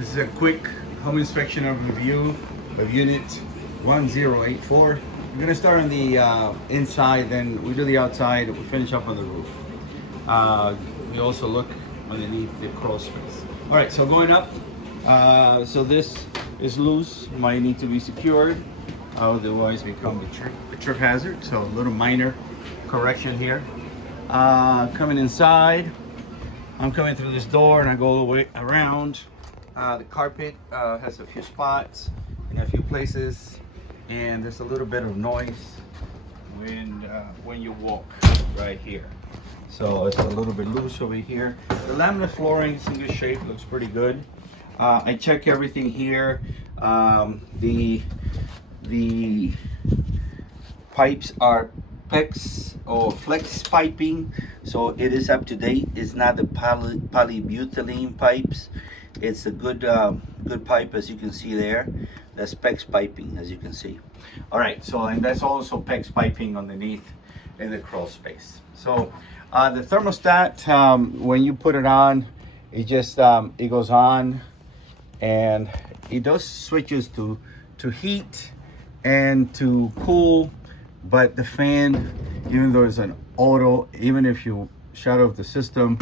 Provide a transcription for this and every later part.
This is a quick home inspection and review of unit 1084. We're gonna start on the inside, then we do the outside, we finish up on the roof. We also look underneath the crawl space. All right, so going up, so this is loose, might need to be secured, otherwise become a trip hazard. So a little minor correction here. Coming inside, I'm coming through this door and I go all the way around. The carpet has a few spots in a few places, and there's a little bit of noise when you walk right here. So it's a little bit loose over here. The laminate flooring is in good shape, looks pretty good. I check everything here. The pipes are PEX or flex piping, so it is up to date. It's not the polybutylene pipes. It's a good good pipe, as you can see there. That's PEX piping, as you can see. All right, so and that's also PEX piping underneath in the crawl space. So the thermostat, when you put it on, it just it goes on, and it does switches to heat and to cool. But the fan, even though it's an auto, even if you shut off the system,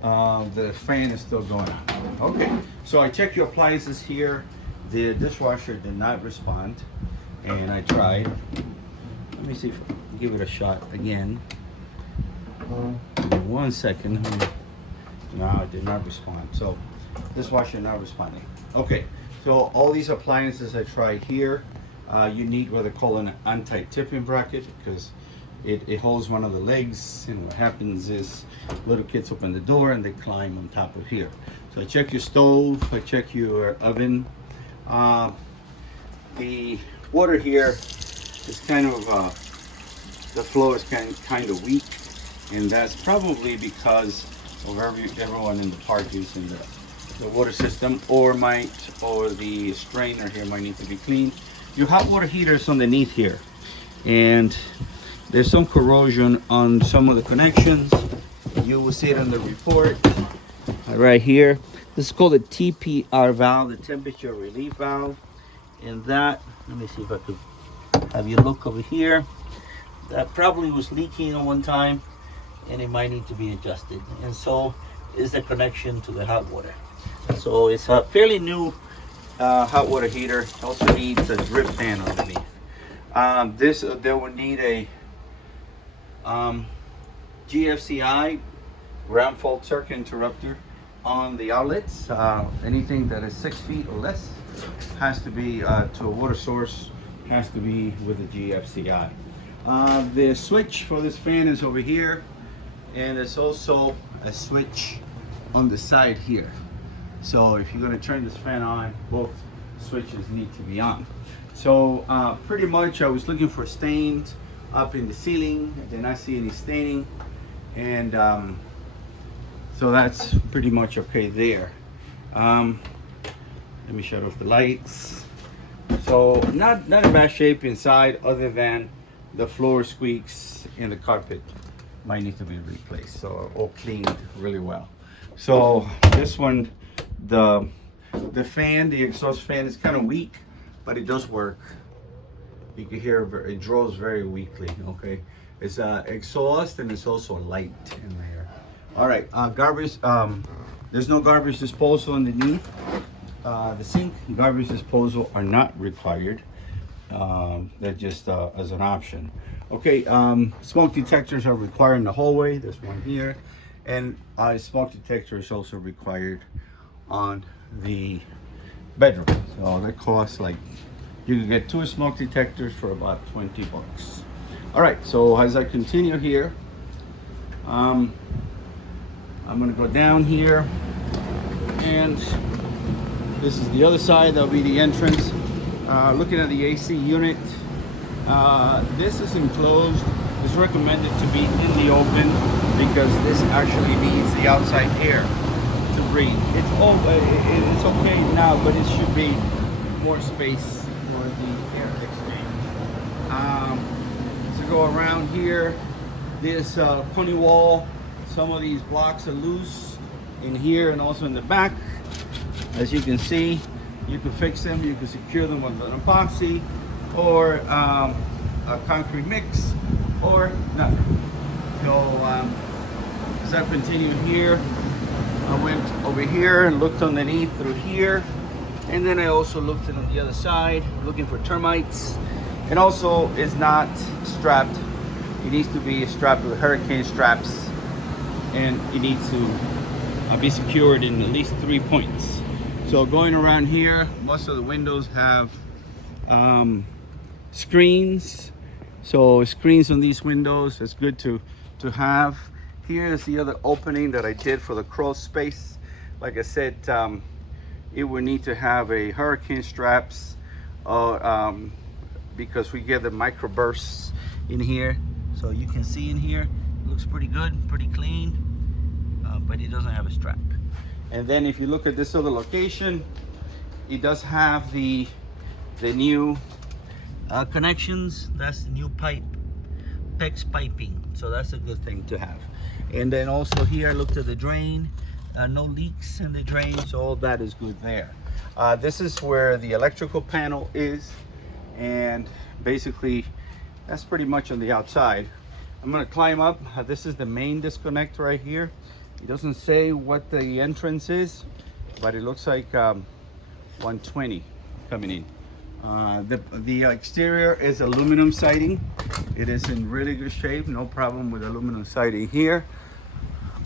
the fan is still going on. Okay, so I checked your appliances here. The dishwasher did not respond, and I tried. Let me see if I can give it a shot again. Give me 1 second. No, it did not respond. So dishwasher not responding. Okay, so all these appliances I tried here. You need what they call an anti-tipping bracket, because it holds one of the legs, and what happens is little kids open the door and they climb on top of here. So I check your stove, I check your oven. The water here is kind of the flow is kind of weak, and that's probably because of everyone in the park using the water system, or the strainer here might need to be cleaned. Your hot water heater is underneath here, and there's some corrosion on some of the connections. You will see it on the report right here. This is called a TPR valve, the temperature relief valve. And that, let me see if I could have you look over here. That probably was leaking at one time, and it might need to be adjusted. And so is the connection to the hot water. So it's a fairly new hot water heater. Also needs a drip fan underneath. There will need a GFCI, ground fault circuit interrupter, on the outlets. Anything that is 6 feet or less has to be to a water source, has to be with a GFCI. The switch for this fan is over here, and there's also a switch on the side here. So if you're going to turn this fan on, both switches need to be on. So pretty much I was looking for stains up in the ceiling. I did not see any staining, and so that's pretty much okay there. Let me shut off the lights. So not in bad shape inside, other than the floor squeaks and the carpet might need to be replaced, or cleaned really well. So this one, the fan, the exhaust fan, is kind of weak, but it does work. You can hear it draws very weakly. Okay, it's exhaust, and it's also light in there. All right, garbage. There's no garbage disposal underneath the sink. Garbage disposal are not required. They're just as an option. Okay, smoke detectors are required in the hallway. There's one here, and smoke detector is also required on the bedroom. So that costs, like, you can get 2 smoke detectors for about 20 bucks. All right, so as I continue here, I'm gonna go down here, and this is the other side. That'll be the entrance. Looking at the AC unit, this is enclosed. It's recommended to be in the open, because this actually needs the outside air to breathe. It's okay now, but it should be more space for the air to expand. To go around here, this pony wall, some of these blocks are loose in here and also in the back. As you can see, you can fix them, you can secure them with an epoxy or a concrete mix or nothing. So as I continue here, I went over here and looked underneath through here, and then I also looked on the other side looking for termites. And also it's not strapped. It needs to be strapped with hurricane straps, and it needs to be secured in at least 3 points. So going around here, most of the windows have screens. So screens on these windows is good to have. Here's the other opening that I did for the crawl space. Like I said, it would need to have a hurricane straps because we get the microbursts in here. So you can see in here, it looks pretty good, pretty clean, but it doesn't have a strap. And then if you look at this other location, it does have the new connections. That's the new pipe, PEX piping. So that's a good thing to have. And then also here, I looked at the drain. No leaks in the drain, so all that is good there. This is where the electrical panel is, and basically that's pretty much on the outside. I'm gonna climb up. This is the main disconnect right here. It doesn't say what the entrance is, but it looks like 120 coming in. The exterior is aluminum siding. It is in really good shape, no problem with aluminum siding here.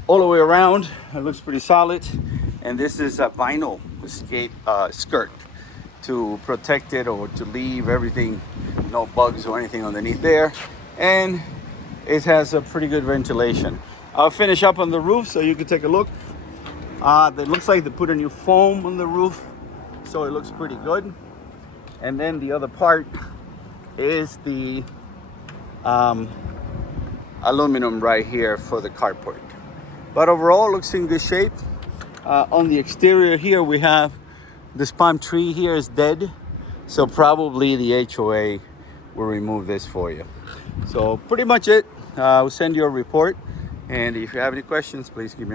All the way around, it looks pretty solid. And this is a vinyl escape skirt to protect it or to leave everything, no bugs or anything underneath there. And it has a pretty good ventilation. I'll finish up on the roof so you can take a look. It looks like they put a new foam on the roof, so it looks pretty good. And then the other part is the aluminum right here for the carport. But overall, it looks in good shape. On the exterior here, we have this palm tree here is dead, so probably the HOA will remove this for you. So pretty much it. We'll send you a report, and if you have any questions, please give me a call.